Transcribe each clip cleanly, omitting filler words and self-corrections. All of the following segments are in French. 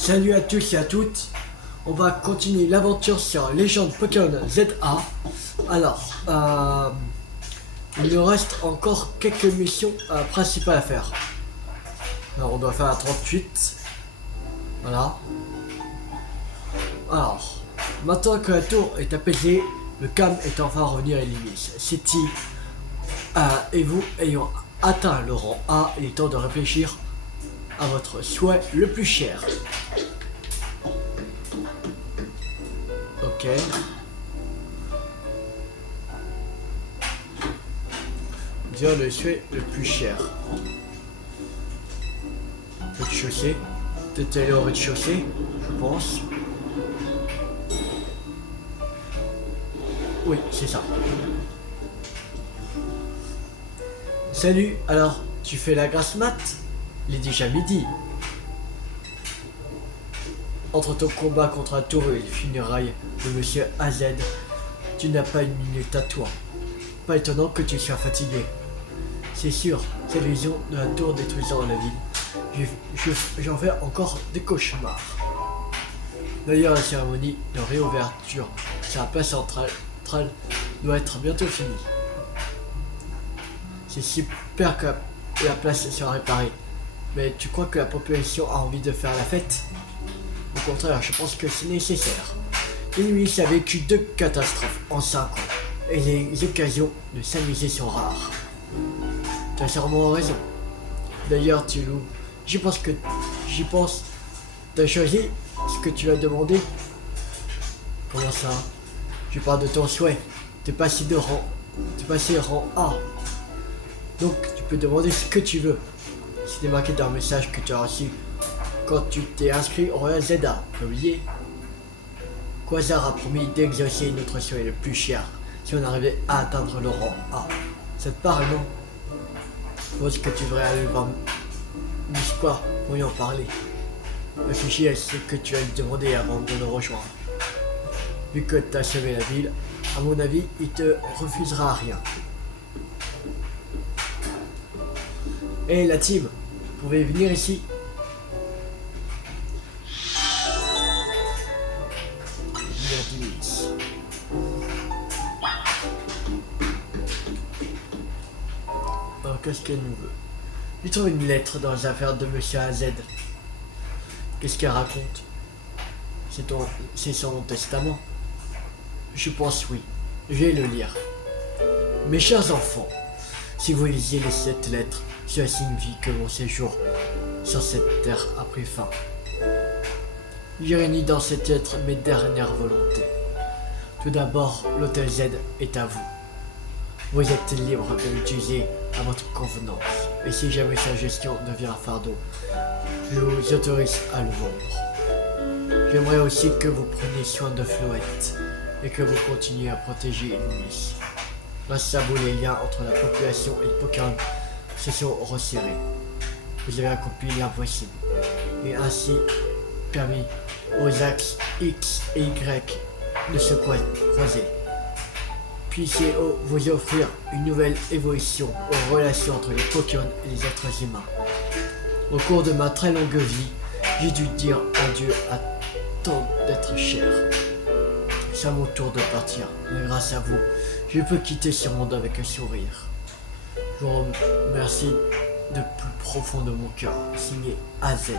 Salut à tous et à toutes. On va continuer l'aventure sur Légende Pokémon ZA. Alors, il nous reste encore quelques missions principales à faire. Alors, on doit faire la 38. Voilà. Alors, maintenant que la tour est apaisée, le calme est enfin revenu à l'Église. City et vous ayant atteint le rang A, il est temps de réfléchir à votre souhait le plus cher. Ok. Dire le souhait le plus cher. Rez-de-chaussée. Peut-être aller au rez-de-chaussée, je pense. Oui, c'est ça. Salut, alors, tu fais la grasse mat? Il est déjà midi. Entre ton combat contre la tour et les funérailles de Monsieur AZ, tu n'as pas une minute à toi. Pas étonnant que tu sois fatigué. C'est sûr, cette vision de la tour détruisant la ville, j'en fais encore des cauchemars. D'ailleurs, la cérémonie de réouverture sur la place centrale doit être bientôt finie. C'est super que la place soit réparée. Mais tu crois que la population a envie de faire la fête? Au contraire, je pense que c'est nécessaire. L'ennemi a vécu 2 catastrophes en 5 ans, et les occasions de s'amuser sont rares. Tu as sûrement raison. D'ailleurs, tu loues. J'y pense. T'as choisi ce que tu as demandé? Comment ça? Je parle de ton souhait. T'es passé rang A. Donc, tu peux demander ce que tu veux. C'était marqué dans le message que tu as reçu quand tu t'es inscrit au Royal ZA. Oublié? Quasar a promis d'exaucer notre souhait le plus cher si on arrivait à atteindre le rang A. Ça te parle, non? Je pense que tu devrais aller voir Misqua pour y en parler. Réfléchis à ce que tu as demandé avant de le rejoindre. Vu que tu as sauvé la ville, à mon avis, il te refusera rien. Hey la team, vous pouvez venir ici? Alors qu'est-ce qu'elle nous veut? Il trouve une lettre dans les affaires de Monsieur AZ. Qu'est-ce qu'elle raconte? C'est son testament? Je pense oui. Je vais le lire. Mes chers enfants, si vous lisez cette lettre, cela signifie que mon séjour sur cette terre a pris fin. J'ai réuni dans cette lettre mes dernières volontés. Tout d'abord, l'hôtel Z est à vous. Vous êtes libre de l'utiliser à votre convenance. Et si jamais sa gestion devient un fardeau, je vous autorise à le vendre. J'aimerais aussi que vous preniez soin de Floette et que vous continuiez à protéger Louis. Grâce à vous, les liens entre la population et le Pokémon se sont resserrés. Vous avez accompli l'impossible et ainsi permis aux axes X et Y de se croiser. Puissiez vous offrir une nouvelle évolution aux relations entre les Pokémon et les êtres humains. Au cours de ma très longue vie, j'ai dû dire adieu à tant d'êtres chers. C'est à mon tour de partir, mais grâce à vous, je peux quitter ce monde avec un sourire. Je vous remercie de plus profond de mon cœur. Signé AZ.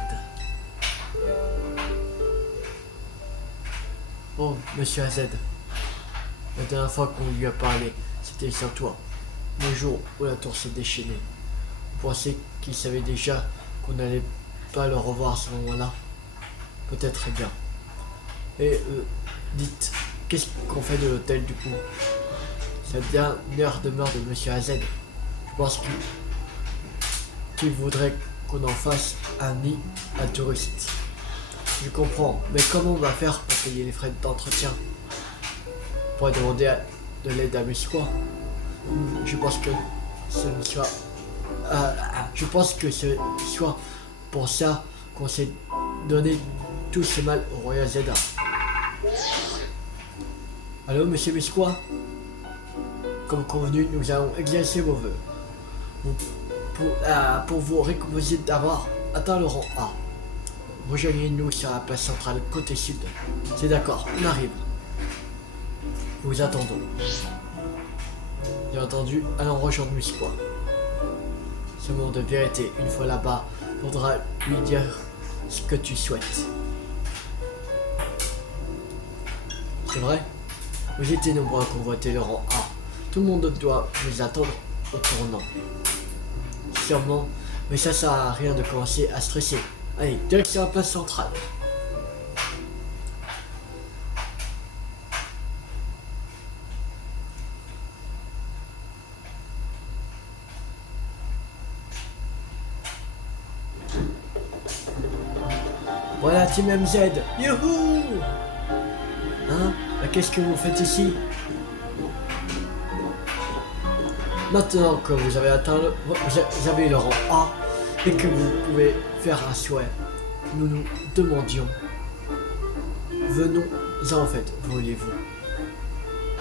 Oh, Monsieur AZ. La dernière fois qu'on lui a parlé, c'était sur toi. Le jour où la tour s'est déchaînée. Vous pensez qu'il savait déjà qu'on n'allait pas le revoir à ce moment-là? Peut-être bien. Et dites, qu'est-ce qu'on fait de l'hôtel du coup? C'est la dernière demeure de Monsieur AZ. Je pense qu'il voudrait qu'on en fasse un nid à touristes. Je comprends, mais comment on va faire pour payer les frais d'entretien? On pourrait demander de l'aide à Misqua. Je pense que ce soit pour ça qu'on s'est donné tout ce mal au Royal ZA. Allô, Monsieur Misqua? Comme convenu, nous allons exercer vos vœux. Pour vous récompenser d'avoir atteint le rang A. rejoignez-nous sur la place centrale côté sud. C'est d'accord, on arrive. Vous attendons. Bien entendu, allons rejoindre Musquois. Ce monde de vérité, une fois là-bas, faudra lui dire ce que tu souhaites. C'est vrai? Vous étiez nombreux à convoiter le rang A. Tout le monde doit vous attendre au tournant. Sûrement, mais ça sert à rien de commencer à stresser. Allez, direction la place centrale. Voilà Team MZ. Youhou! Hein? Qu'est-ce que vous faites ici? Maintenant que vous avez atteint vous avez le rang A et que vous pouvez faire un souhait, nous nous demandions. Venons en fait, voulez-vous.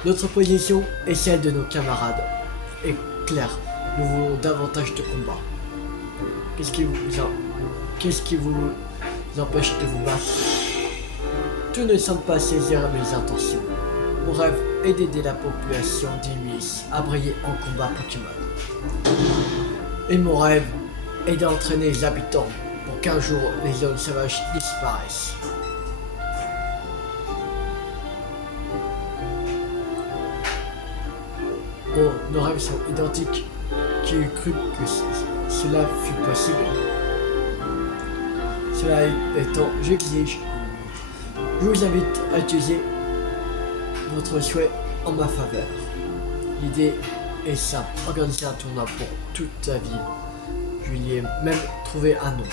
Notre position est celle de nos camarades. Et clair, nous voulons davantage de combats. Qu'est-ce qui vous empêche de vous battre? Tout ne semble pas saisir mes intentions. Mon rêve est d'aider la population d'Imis à briller en combat Pokémon. Et mon rêve est d'entraîner les habitants pour qu'un jour les zones sauvages disparaissent. Oh, nos rêves sont identiques. Qui eût cru que cela fût possible? Cela étant, j'exige. Je vous invite à utiliser votre souhait en ma faveur. L'idée est simple, organiser un tournoi pour toute ta vie. Je lui ai même trouvé un nom.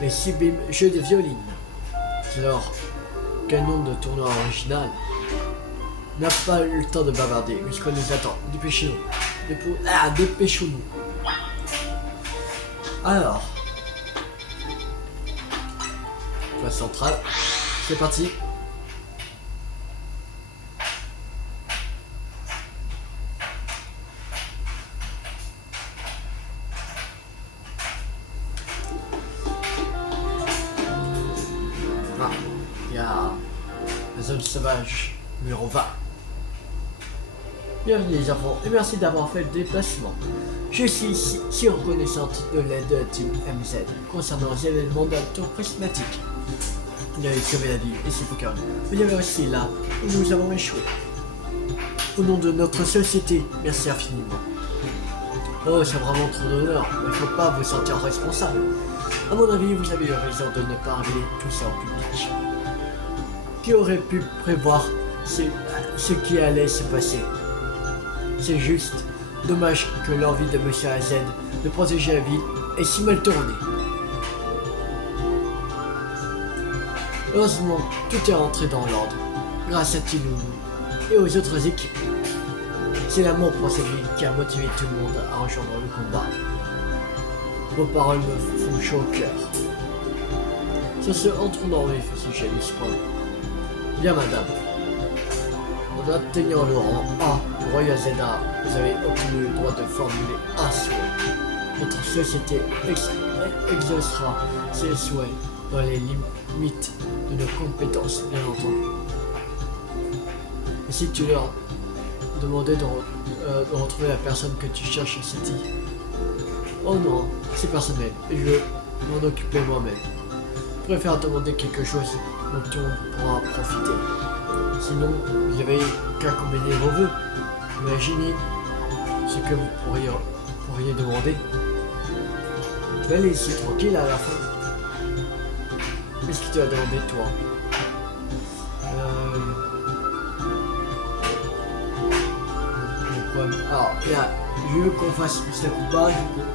Les Sublimes Jeux de Violine. Alors, quel nom de tournoi original? On n'a pas eu le temps de bavarder, puisqu'on nous attend. Dépêchez-nous. Dépêchons-nous. Alors, place centrale, c'est parti. Ah, il y a la zone sauvage numéro 20. Bienvenue les enfants et merci d'avoir fait le déplacement. Je suis ici si reconnaissante de l'aide de Team MZ concernant les événements d'un tour prismatique. Vous avez sauvé la vie et c'est Pokémon. Vous avez aussi là où nous avons échoué. Au nom de notre société, merci infiniment. Oh, c'est vraiment trop d'honneur, mais il ne faut pas vous sentir responsable. À mon avis, vous avez eu raison de ne pas révéler tout ça en public. Qui aurait pu prévoir ce qui allait se passer? C'est juste dommage que l'envie de Monsieur AZ de protéger la ville est si mal tournée. Heureusement, tout est rentré dans l'ordre, grâce à Tiloulou et aux autres équipes. C'est l'amour pour cette ville qui a motivé tout le monde à rejoindre le combat. Vos paroles me font chaud au cœur. Sur ce, entrons dans le vif sujet du sport. Bien madame. En atteignant le rang A du Royal Zelda, vous avez obtenu le droit de formuler un souhait. Votre société exaucera ses souhaits dans les limites de nos compétences, bien entendu. Et si tu leur demandais de retrouver la personne que tu cherches ici? Oh non, c'est personnel, et je vais m'en occuper moi-même. Je préfère demander quelque chose dont on pourra profiter. Sinon, vous n'avez qu'à combiner vos vœux. Imaginez ce que vous pourriez demander. Tu vas laisser tranquille à la fin. Qu'est-ce que tu as demandé toi? Alors, là, je veux qu'on fasse plus de combat, je veux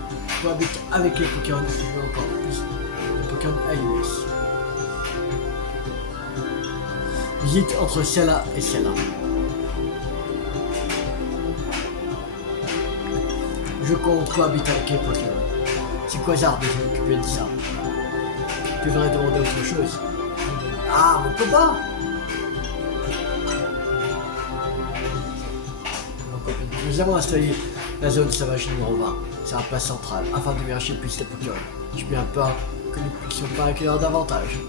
cohabiter avec les Pokémon, je veux encore plus de Pokémon AIS. Visite entre celle-là et celle-là. Je compte cohabiter avec les Pokémon. C'est quoi ça de s'occuper de ça? Tu devrais demander autre chose. Ah, on peut pas. Nous avons installé la zone sauvage numéro 20 sur la place centrale afin de vérifier plus de Pokémon. Je suis bien pas que nous ne puissions pas accueillir davantage.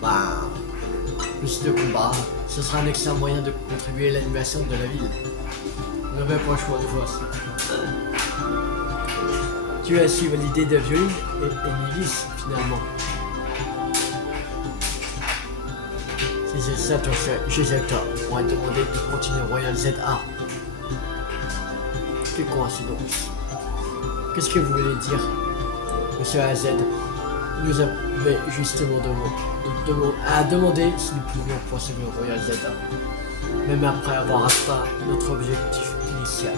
Bah, plus de combats, ce sera un excellent moyen de contribuer à l'animation de la ville. Vous n'avez pas le choix de voir ça. Tu as suivi l'idée de Violine et Nivis finalement. Si c'est ça ton fait, Gisector m'aurait demandé de continuer Royal ZA. Quelle coïncidence. Qu'est-ce que vous voulez dire, Monsieur AZ? Nous avait justement demandé si nous pouvions poursuivre Royal ZA, même après avoir atteint notre objectif initial.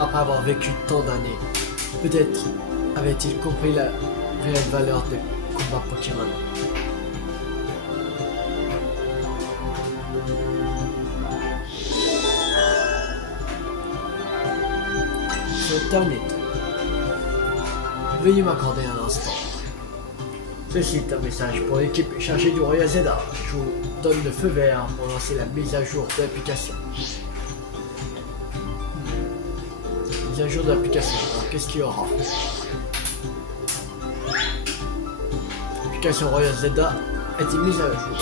Après avoir vécu tant d'années, peut-être avait-il compris la réelle valeur des combats Pokémon. C'est terminé. Veuillez m'accorder un instant. Ceci est un message pour l'équipe chargée du Royal ZA. Je vous donne le feu vert pour lancer la mise à jour de l'application. Mise à jour de l'application. Alors qu'est-ce qu'il y aura? L'application Royal ZA a été mise à jour.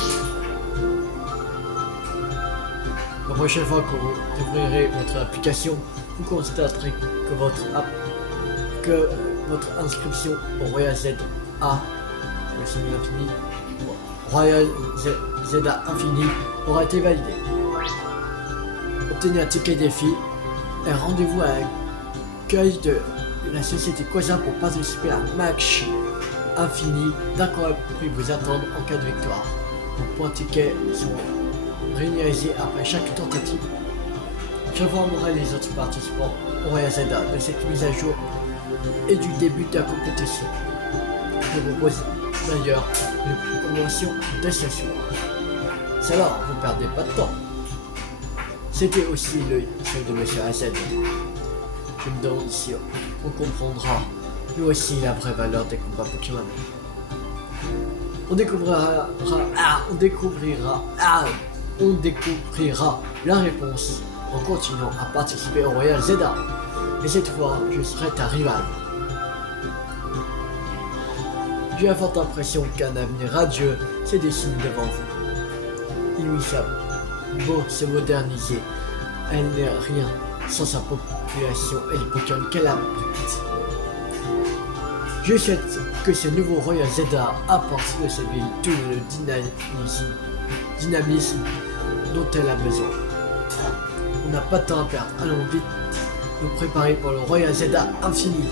La prochaine fois que vous ouvrirez votre application, vous constaterez que votre inscription au Royal ZA, le signe infini, Royal ZA Infini aura été validé. Obtenez un ticket défi et rendez-vous à l'accueil de la société Quasar pour participer à un match infini d'incroyables prix vous attendre en cas de victoire. Vos points tickets sont réalisés après chaque tentative. J'informerai les autres participants au Royal ZA de cette mise à jour et du début de la compétition. Je vous propose d'ailleurs une promotion de ce soir. C'est là, vous perdez pas de temps. C'était aussi le souhait de Monsieur AZ. Je me demande si on comprendra lui aussi la vraie valeur des combats Pokémon. On découvrira la réponse en continuant à participer au Royal ZA. Et cette fois, je serai ta rival. J'ai la forte impression qu'un avenir radieux se dessine devant vous. Inuissa beau se moderniser, elle n'est rien sans sa population et les Pokémon qu'elle abrite. Je souhaite que ce nouveau Royal ZA apporte à cette ville tout le dynamisme dont elle a besoin. On n'a pas de temps à perdre, allons vite nous préparer pour le Royal ZA Infini.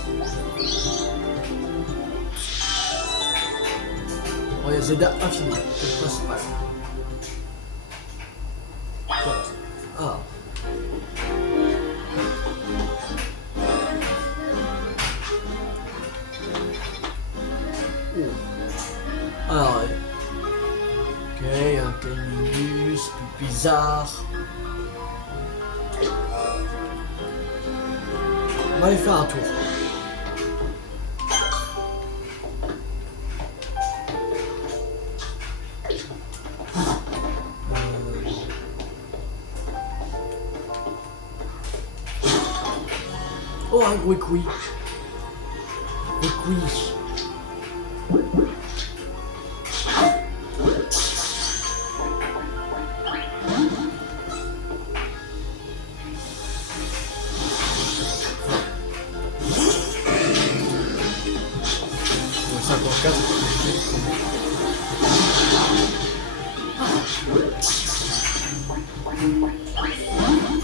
Royal ZA Infini, c'est le principal. Ah. Oh. Alors, ok, un Caminus, tout bizarre. On va aller faire un tour. Oh, un gros couille.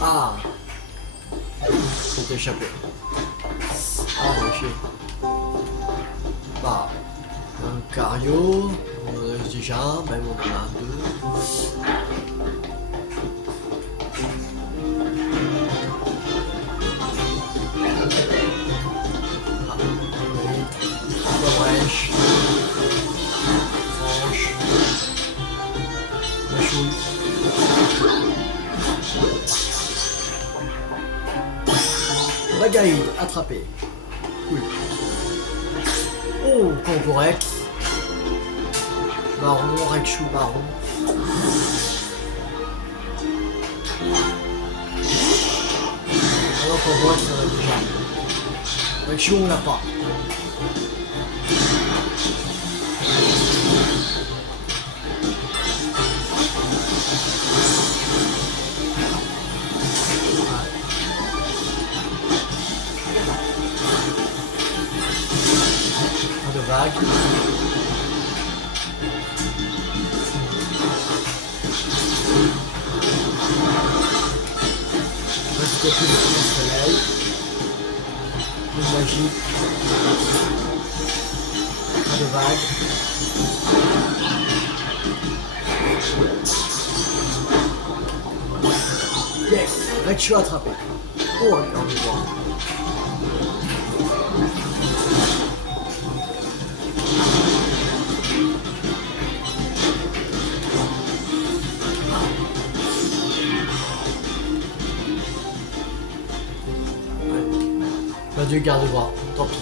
Ah, c'est échappé. Ah, ok. Bah, un Cario, on en a déjà un, même on en a un deux. Ah, oui. Wesh. Franche. Machouille. Magaïd, attrapé. Cool. Oh, Kangourek. Baron, Raichu, Baron. Alors Kangourek, ça va déjà. Raichu, on l'a pas. vague. Reste plus le soleil. Le magique. Pas de vague. Yes, Raichu attrapé. Oh, encore du bois. Perdu garde-bras, tant pis.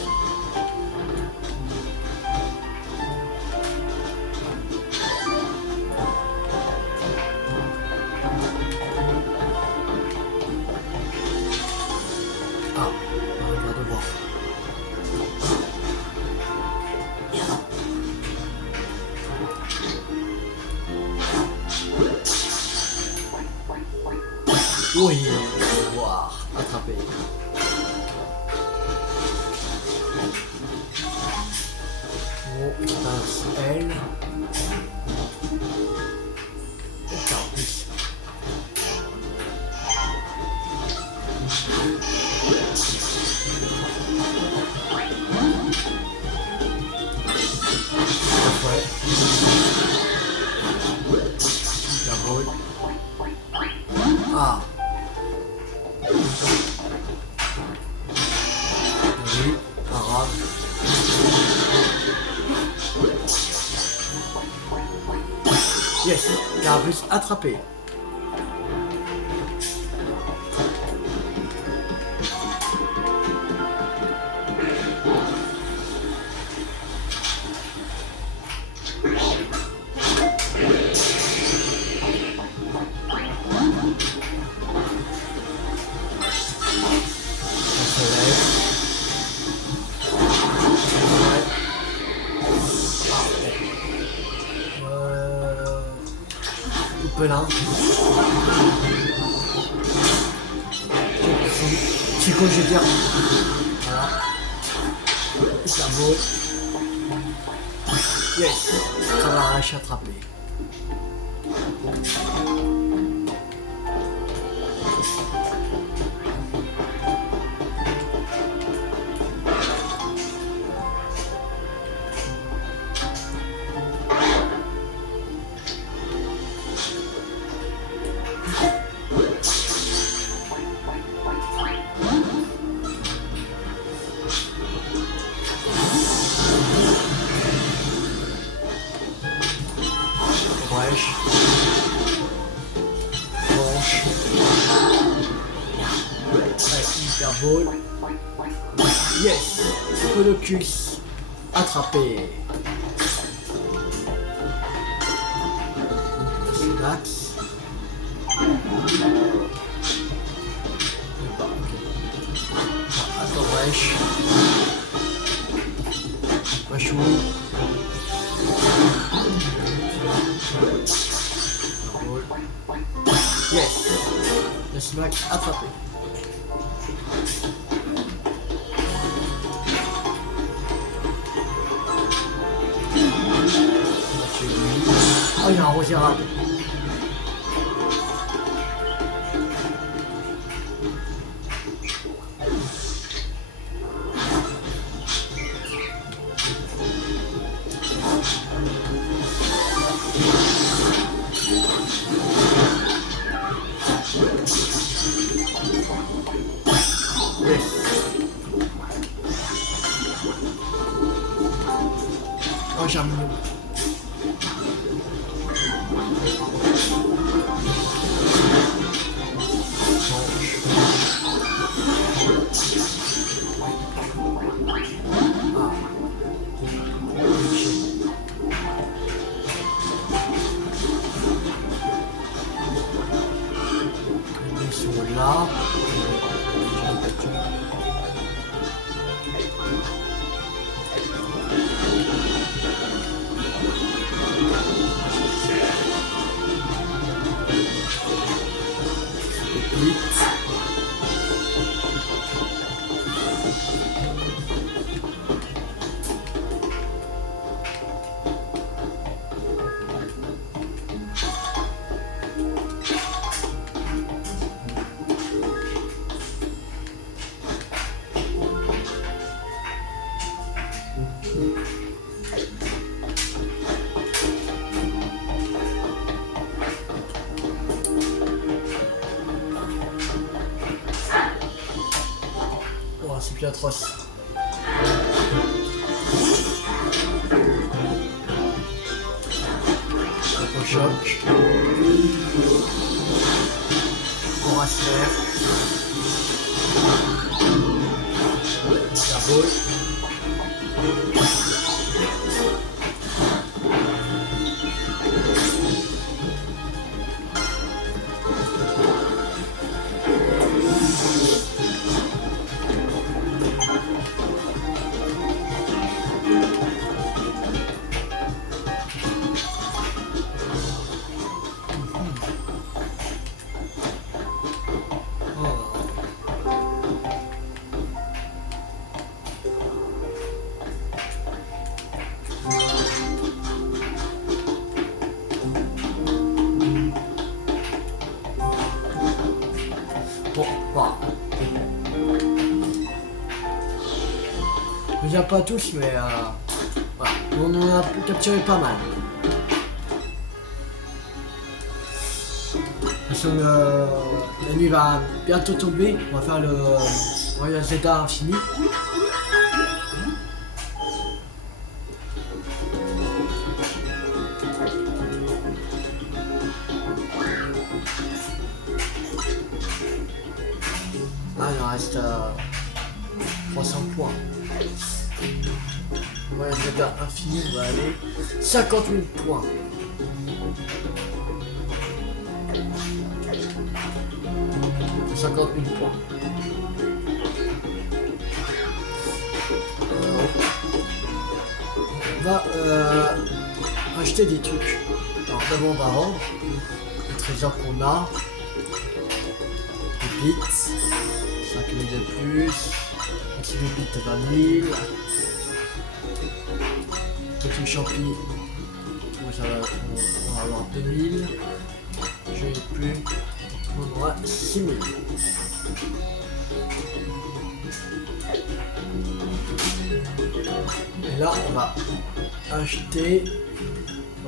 Ah, garde-bras. Oui, voir, attraper. On passe elle. Et Carbus. Après. Carbol. Ah. Oui, arabe. Yes, Carbus attrapé. Pelin. Chico, je veux dire. Voilà. C'est un beau. Yes. Ça va arracher attraper. Wesh. Branche. Hyper ball. Yes. Colocus. Attrapé. Max. Attends, wesh. Wesh, oui. Yes. Le smack attrapé. Oh, il y a un rosier râpe. Oh, j'aime mieux. Ils sont là. atroce. Un choc. On va se faire. La boule. Bon, voilà. Je ne pas tous, mais voilà. On en a capturé pas mal. La nuit va bientôt tomber. On va faire le Royal Zelda infini. Ah, il en reste 300 points. Ouais, Zelda infini, on va aller 50 000 points. « 50 000 points. On va acheter des trucs. Alors d'abord on va rendre les trésors qu'on a. Les bits. 5 000 de plus. 6 000 bits 20 000. Petit champi. Ça va, on va avoir 2 000. Je n'ai plus. On aura 6 000. Et là on va acheter.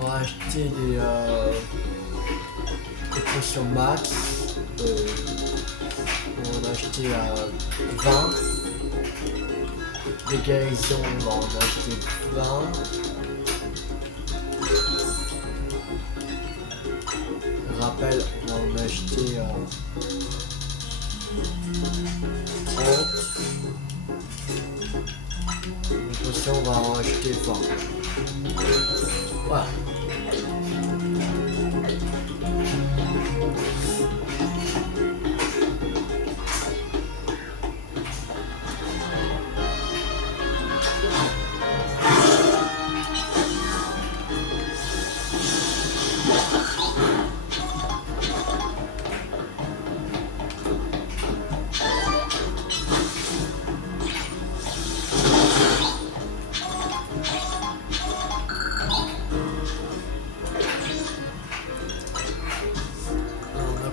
On va acheter des potions max. On va acheter 20. Les guérisons, on va en acheter 20. Rappel, on va en acheter 30. Les potions, on va en acheter 20. Voilà.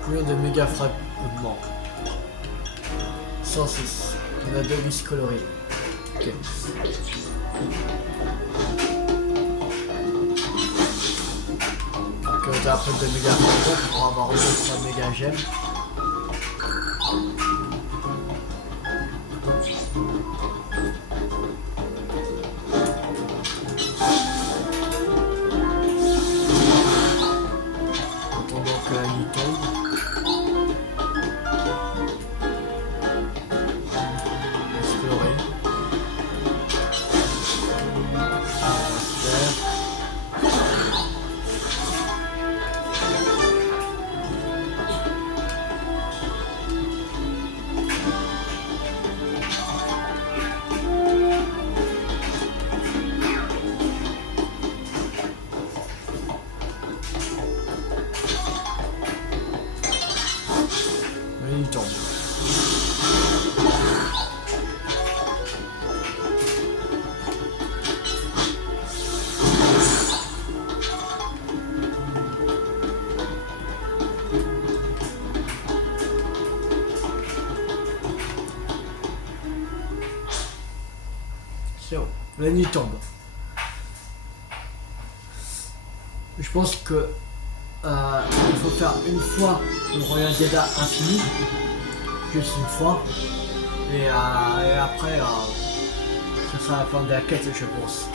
Combien de méga fragments? 106. On a 2 vis colorés. Ok. Donc on a après 2 méga fragments pour avoir 3 méga gemmes. Attendons que la nuit tombe. Il tombe. C'est bon, la nuit tombe. Je pense que il faut faire une fois le Royal Zelda infini, juste une fois, Et après, ce sera la fin de la quête, je pense.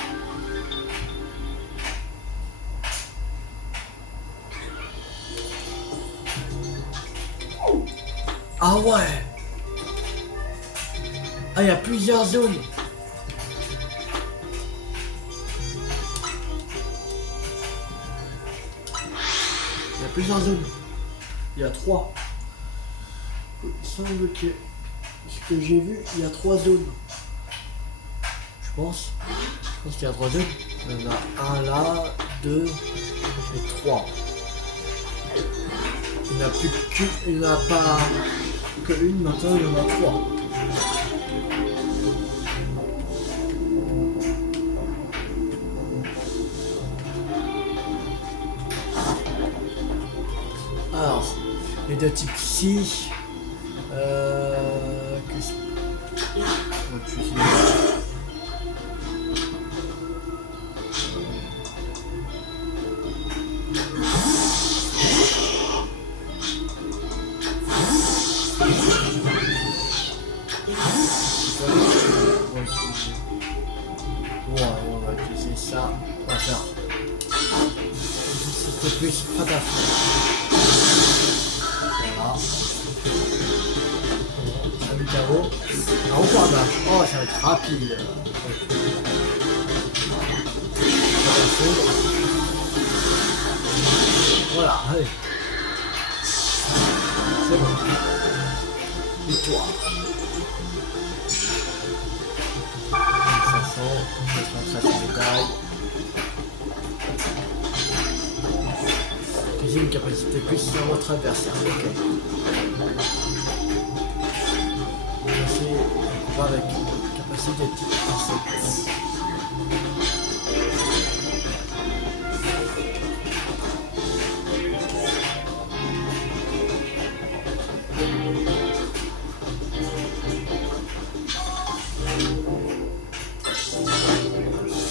Ah ouais! Ah, il y a plusieurs zones! Il y a plusieurs zones. Il y a 3. Il semble que ce que j'ai vu, il y a 3 zones. Je pense qu'il y a 3 zones. Il y en a un là, 2 et 3. Il n'y en a plus qu'une, il n'y en a pas que une, maintenant il y en a 3. Alors, les deux types ici. Qu'est-ce ouais, on va utiliser ça. On va faire. C'était plus fantastique. Voilà. Salut Caro. Ah, encore un match. Oh, ça va être rapide. Voilà, allez. C'est bon. Victoire. 500, 93 médailles. J'ai une capacité plus sur votre adversaire. Ok. On va avec capacité de type insecte.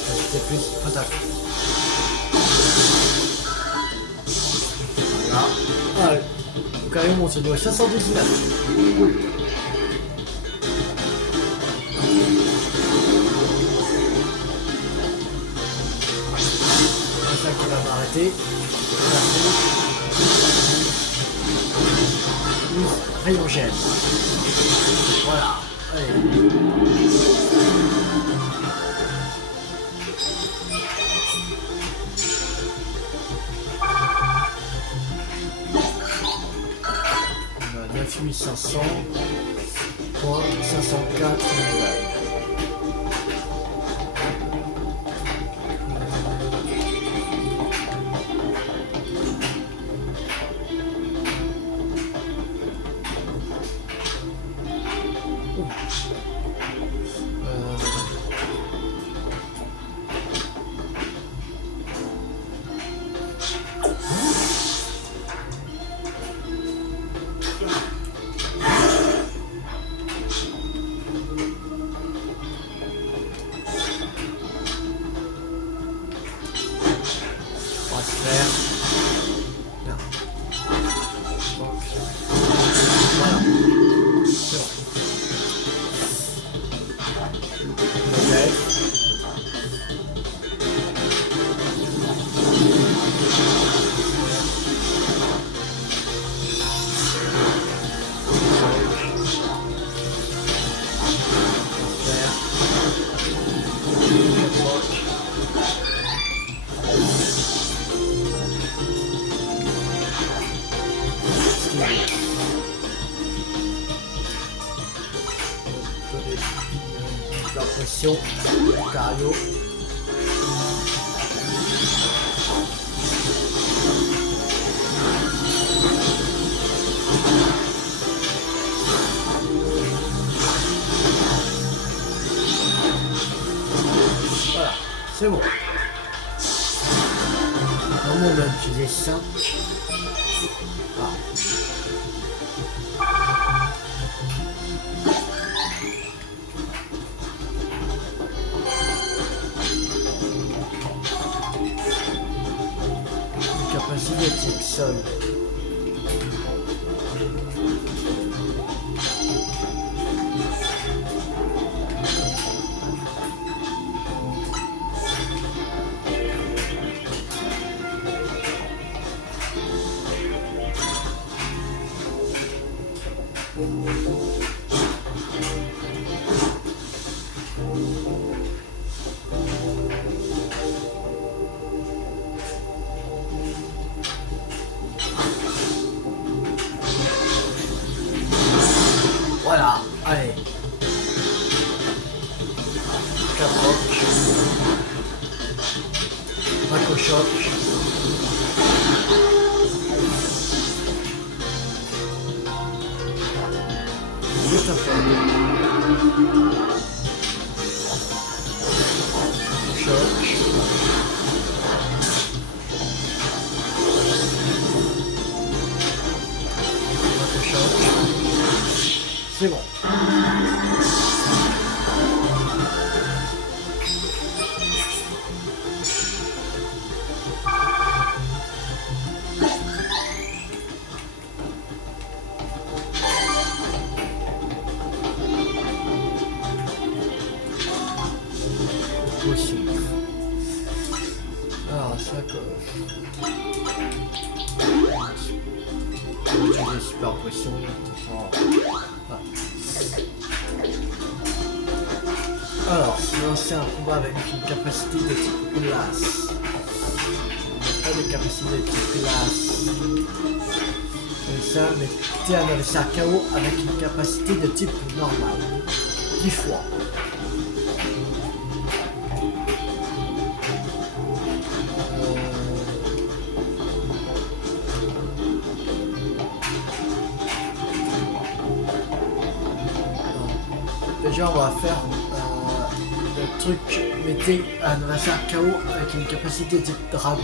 Capacité plus attaque. Voilà. Ah, donc carrément, c'est de 519. Cool. C'est ça qui va m'arrêter. Rayon gel. Voilà. Allez. On a 9500 points, 504 médailles. Pression, cardio. Voilà, c'est bon. Normalement on va utiliser ça. Ah. Capacité type sol. Accrochoc. Juste après. Accrochoc. C'est bon. Possible. Alors, ça coche. Des super potions. Alors, lancer un combat avec une capacité de type glace. Pas de capacité de type glace. Comme ça, mettez un adversaire KO avec une capacité de type normal. 10 fois. Déjà, on va faire le truc, mettez un adversaire KO avec une capacité type dragon.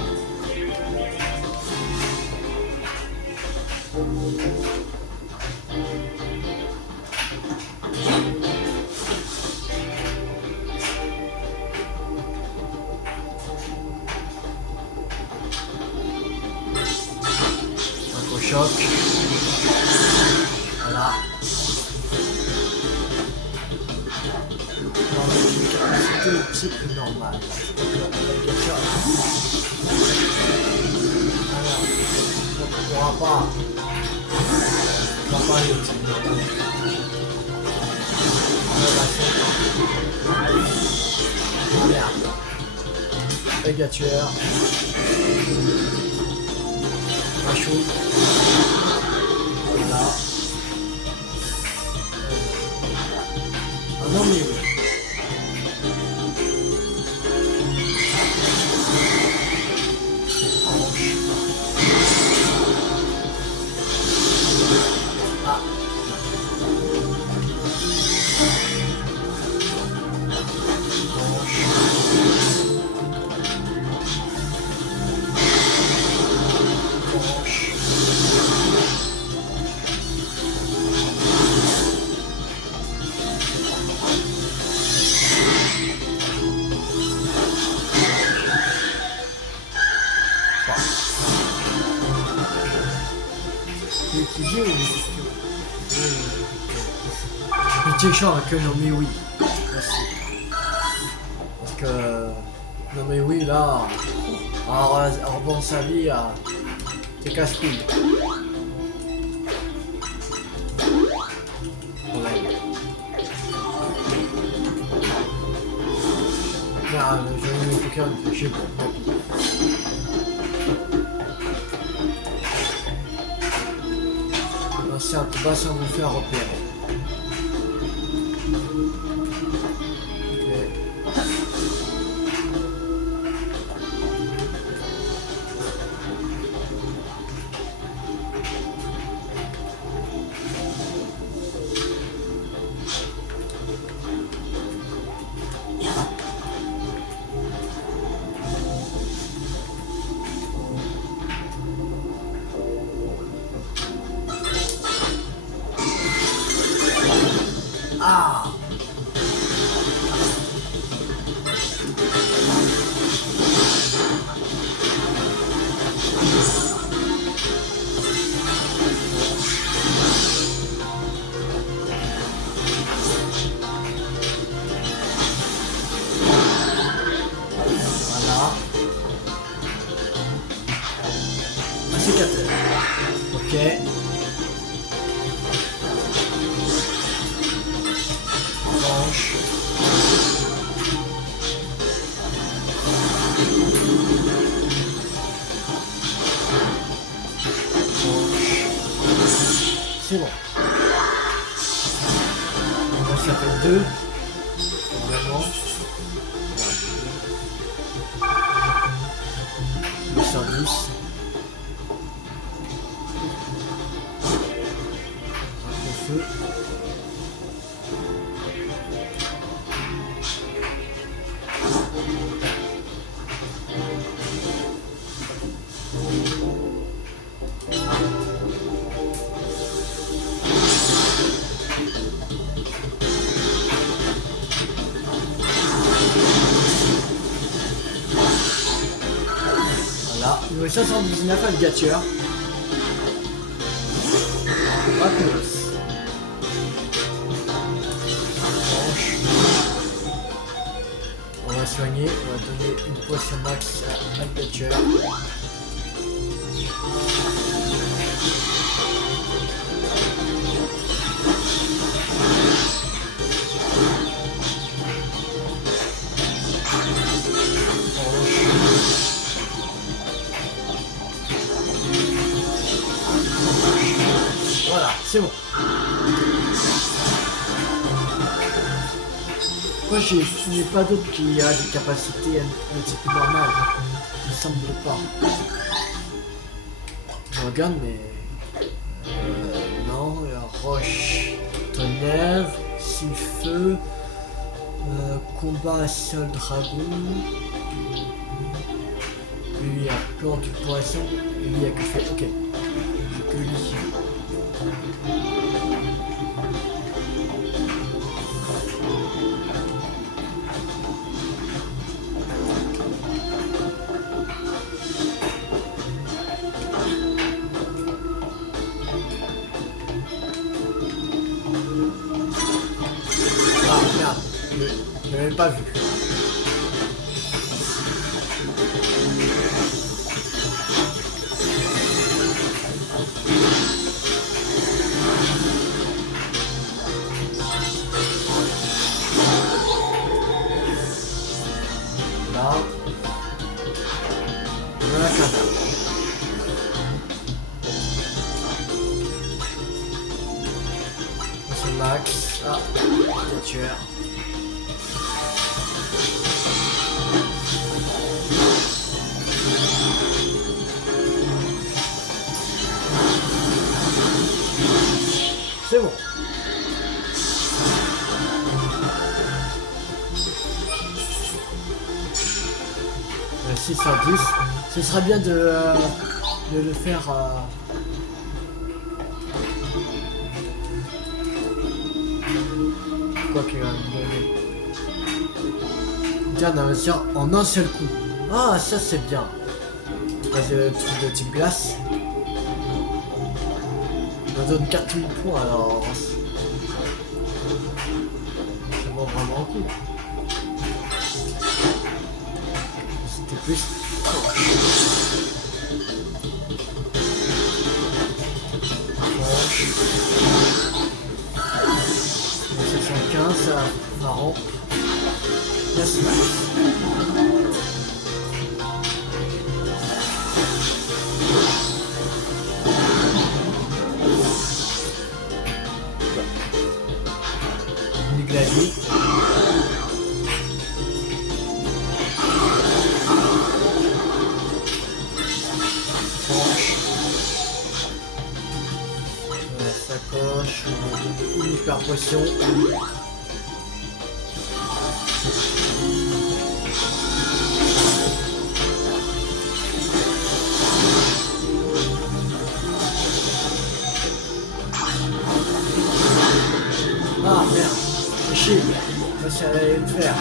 Choc. Voilà. Dans une capacité type normale. Alors, on ne pourra pas. On va pas aller au type normal. Oh merde. Méga tueur. Un chou. Là. Ah non mais oui. Ah. Petit champ que non mais oui. Merci. Parce que non mais oui là, en bon sa vie, c'est casse-couille. Ouais. Ah, je vais me faire un peu bon. C'est un combat sans me faire repérer. Ah! Voilà. Un sécateur. Ok. C'est bon. Donc ça fait 2. Normalement. sur 10. Le feu. Voilà, niveau 79 alligator. Rapidos. On va soigner, on va donner une potion max à alligator. Voilà, c'est bon. Moi, je n'ai pas d'autre qui a des capacités un petit peu normales. Il me semble pas. Je regarde, mais... non, la roche, tonnerre, feu, combat seul dragon. Lui, il y a plan du poisson. Et lui, il y a que fait. Ok. J'ai que lui. Ah merde, je l'avais pas vu. Là, on a la carte. C'est max. Ah, le tueur. C'est bon. 6 sur 10. Ce sera bien de le faire. Quoi qu'il va me donner. Bien d'investir en un seul coup. Ah, ça c'est bien. Le truc de type glace. On donne 4000 points alors. Ça vaut vraiment le coup. C'était plus. 715, ça marrant. Merci. Du glacier. La sacoche, une hyper potion. Ah merde, c'est chier, ça allait le faire.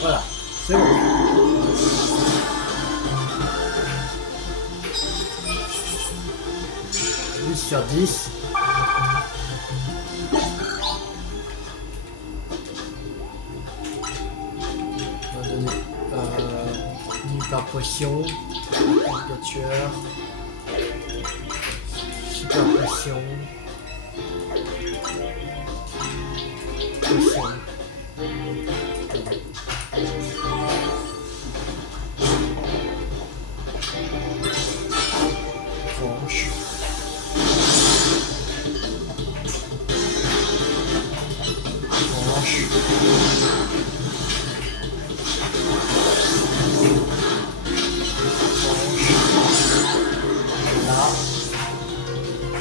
Voilà, c'est bon. Sur 10. On va donner une hyper potion, un tueur, super potion, potion.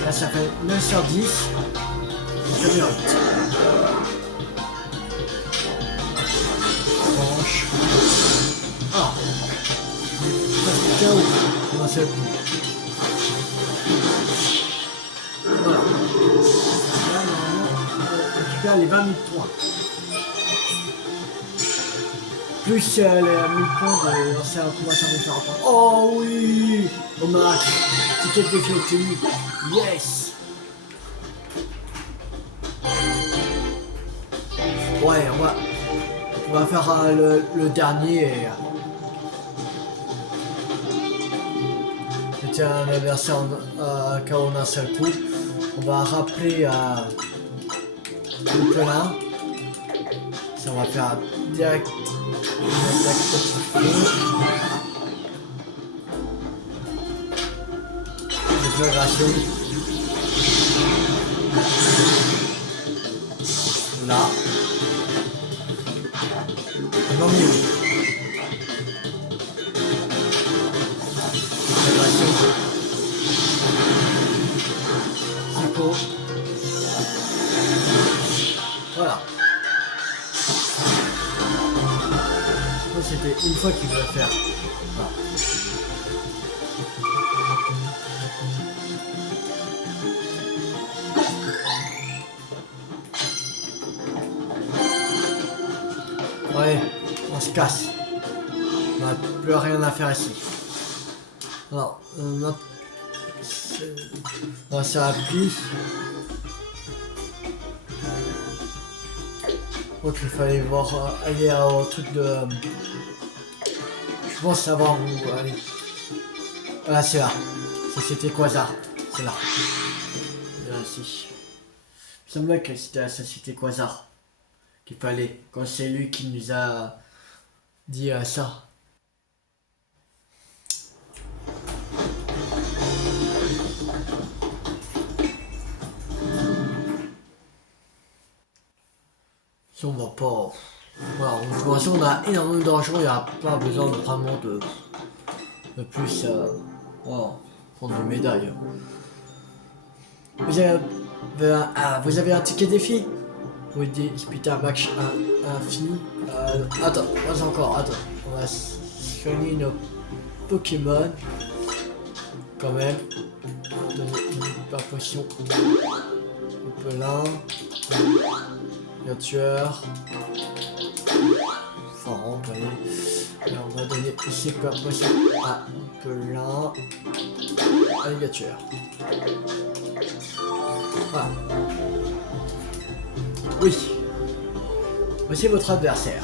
Là, ça fait 9 sur 10. Ça mérite. Tranche. Ah. Presque KO. On va se le coup. Voilà. Là, normalement, on récupère les 20 000 points. Plus les 1000 points de lancer un combat sans faire un point. Oh oui! Au max. Ticket de défi obtenu. Yes! Ouais, on va faire le dernier et... C'était un adversaire KO en un seul coup. On va rappeler le pelin. Ça va faire direct une attaque de déflagration. Là. Non mieux. Psycho. Voilà. C'était une fois qu'il voulait faire. Voilà. Ouais, on se casse. On n'a plus rien à faire ici. Alors, ça appuie. Donc il fallait voir aller au truc de... je pense savoir où aller. Voilà, c'est là. Société Quasar. C'est là. Là, ici. Il semblait que c'était la Société Quasar qu'il fallait. Quand c'est lui qui nous a dit ça. Si on va pas... Voilà, de toute façon on a énormément d'argent, il n'y a pas besoin vraiment de plus voilà, prendre des médailles. Vous avez un ticket défi? Vous disputer un match infini. Attends, pas encore, attends. On va soigner nos Pokémon. Quand même. On va donner une potion. Un pelin. Un tueur. Enfin, et on va donner ici quoi potion à un pelin. Alligator. Voilà. Oui. Voici votre adversaire.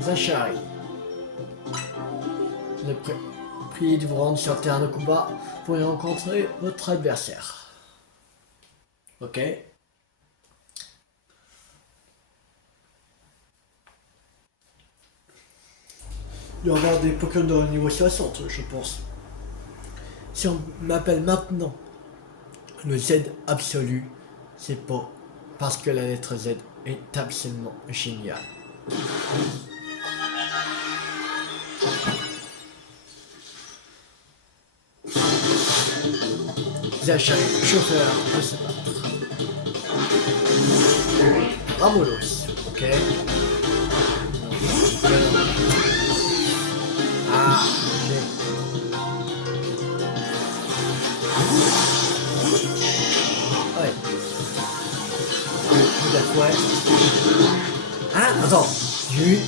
Zachary. Vous êtes prié de vous rendre sur le terrain de combat pour y rencontrer votre adversaire. Ok. Il doit y avoir des Pokémon de niveau 60, je pense. Si on m'appelle maintenant le Z absolu, c'est pas parce que la lettre Z est absolument géniale. Zachary, chauffeur, je sais pas. Ramolos, ok. Ah, ok. Ouais. Ouais. Hein? Attends. J'ai eu...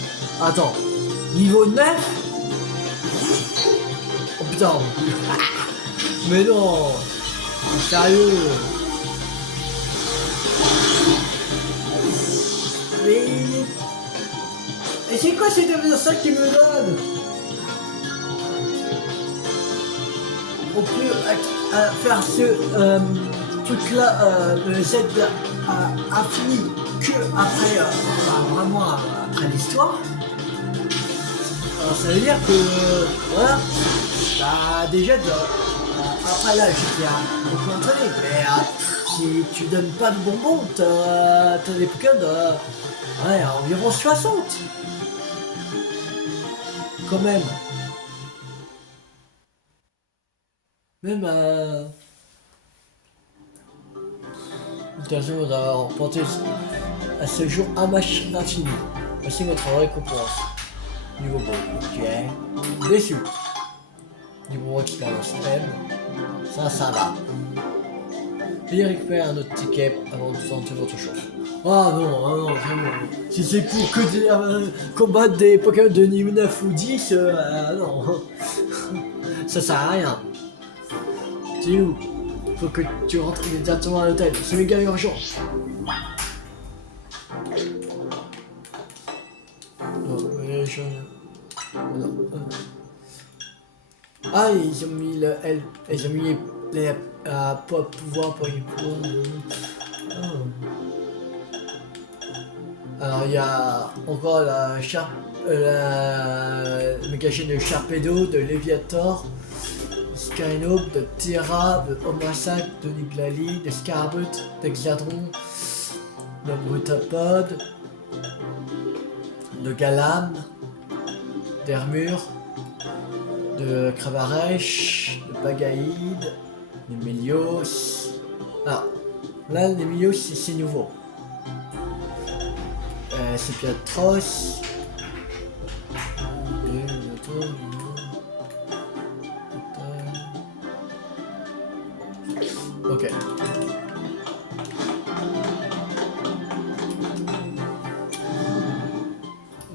Attends. Niveau 9? Oh putain. Mais non. Sérieux. Mais... Et c'est quoi cet adversaire qui me donne? On peut faire ce truc là, le Z infini que après, vraiment après l'histoire. Alors ça veut dire que, voilà, bah déjà, après là j'étais beaucoup entraîné, mais si tu donnes pas de bonbons, t'as des Pokémon environ 60. Quand même. Même l'occasion d'avoir remporté à ce jour un match infini. Voici votre récompense. Niveau bon, ok. Déçu. Niveau expérience M. Ça va. Veuillez récupérer un autre ticket avant de tenter votre chance. Ah non, vraiment. Si c'est pour que combattre des Pokémon de niveau 9 ou 10, non. Ça sert à rien. C'est où? Faut que tu rentres immédiatement à l'hôtel. C'est méga urgent. Ah, ils ont mis le L. Ils ont mis les pouvoir pour une Alors il y a encore la méga chaîne de Sharpedo, de Léviator, Skynope, de Terra, de Homasac, de Niglali, de Scarbut, d'Exadron, de Brutapod, de Galam, d'Hermure, de Cravaresh, de Pagaïd, de Mélios. Alors là les Mélios c'est nouveau. C'est Piatros. Ok.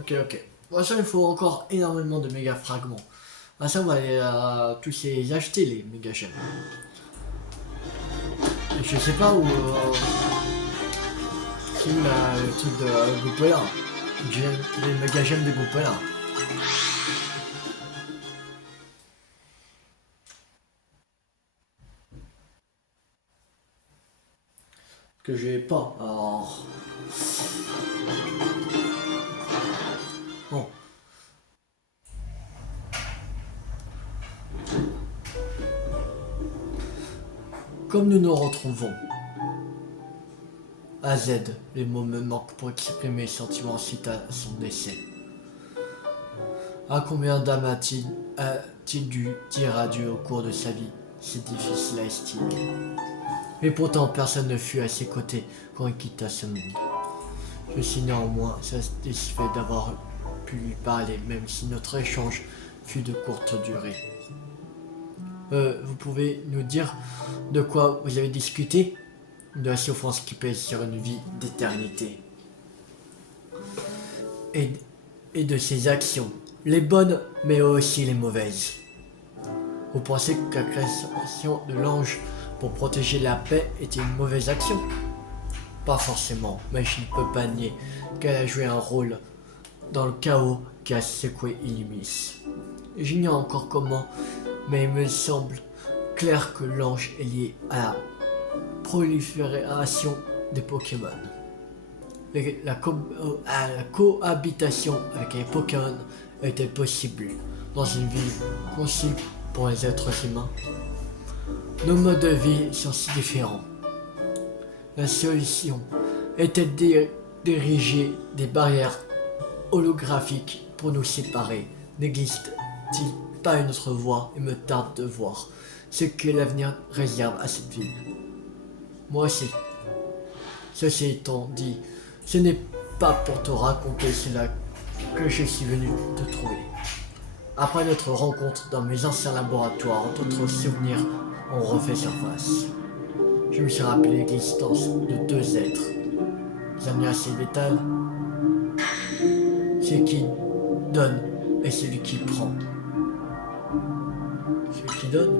Ok. Bon, ça il faut encore énormément de méga fragments. Ça on va aller tous les acheter les méga gemmes. Je sais pas où. C'est le truc de Goupela. Les méga gemmes de Goupela. Que j'ai pas. Alors. Bon. Comme nous nous retrouvons à Z, les mots me manquent pour exprimer mes sentiments suite à son décès. À combien d'âmes a-t-il dû dire adieu au cours de sa vie? C'est difficile à estimer. Mais pourtant, personne ne fut à ses côtés quand il quitta ce monde. Je suis néanmoins satisfait d'avoir pu lui parler, même si notre échange fut de courte durée. Vous pouvez nous dire de quoi vous avez discuté? De la souffrance qui pèse sur une vie d'éternité. Et de ses actions, les bonnes mais aussi les mauvaises. Vous pensez que la création de l'ange pour protéger la paix était une mauvaise action? Pas forcément, mais je ne peux pas nier qu'elle a joué un rôle dans le chaos qui a secoué Illumis. J'ignore encore comment, mais il me semble clair que l'ange est lié à la prolifération des Pokémon. La cohabitation avec les Pokémon était possible dans une ville conçue pour les êtres humains. Nos modes de vie sont si différents. La solution était d'ériger des barrières holographiques pour nous séparer. N'existe-t-il pas une autre voie? Il me tarde de voir ce que l'avenir réserve à cette ville. Moi aussi. Ceci étant dit, ce n'est pas pour te raconter cela que je suis venu te trouver. Après notre rencontre dans mes anciens laboratoires, d'autres souvenirs ont refait surface. Je me suis rappelé l'existence de deux êtres, des amis assez létals. Celui qui donne et celui qui prend. Celui qui donne.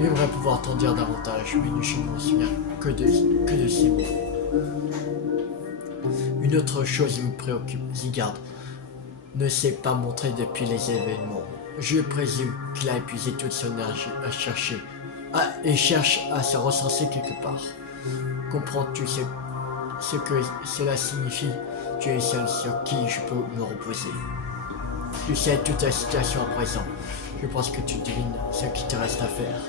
J'aimerais pouvoir t'en dire davantage, mais je ne me souviens que de ces mots. Une autre chose me préoccupe, Zygarde ne s'est pas montré depuis les événements. Je présume qu'il a épuisé toute son énergie à chercher, et cherche à se recenser quelque part. Comprends-tu ce que cela signifie? Tu es seul sur qui je peux me reposer. Tu sais toute la situation à présent. Je pense que tu devines ce qui te reste à faire.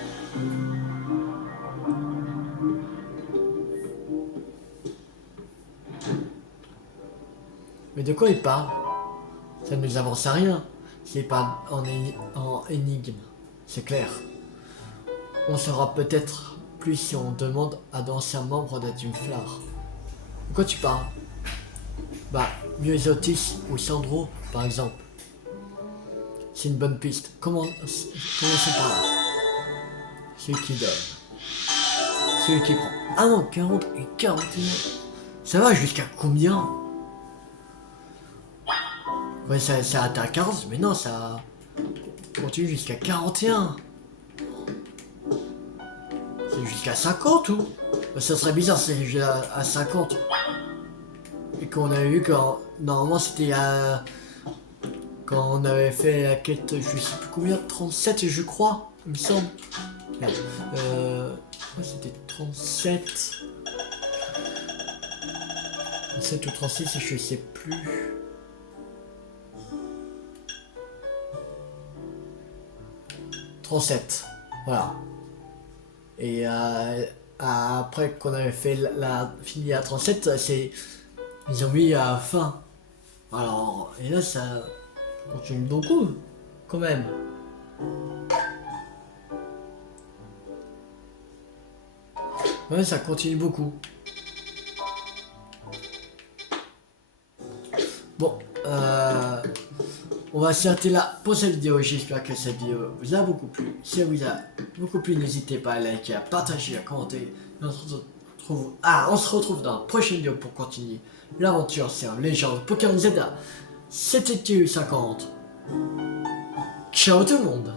Mais de quoi il parle? Ça ne nous avance à rien. C'est pas en énigme. C'est clair. On saura peut-être plus si on demande à d'anciens membres de Team Flar. De quoi tu parles? Bah, Myosotis ou Sandro, par exemple. C'est une bonne piste. Commençons par là. Celui qui donne. Celui qui prend. Ah non, 40 et 41. Ça va jusqu'à combien? Ouais, ça atteint 15, mais non, ça continue jusqu'à 41. C'est jusqu'à 50 ou? Bah, ça serait bizarre si c'est à 50. Et qu'on avait vu quand... Normalement, c'était à... Quand on avait fait la quête, je sais plus combien, 37 je crois, il me semble. Merde. Ouais, c'était 37. 37 ou 36, je sais plus. Voilà. Et après qu'on avait fait fini à 37, c'est... Ils ont mis à fin. Alors, et là ça continue beaucoup, quand même. Ouais, ça continue beaucoup. Bon, on va s'arrêter là pour cette vidéo. J'espère que cette vidéo vous a beaucoup plu. Si elle vous a beaucoup plu, n'hésitez pas à liker, à partager, à commenter. Et on se retrouve dans la prochaine vidéo pour continuer l'aventure sur Légende Pokémon Z. C'était TU50. Ciao tout le monde.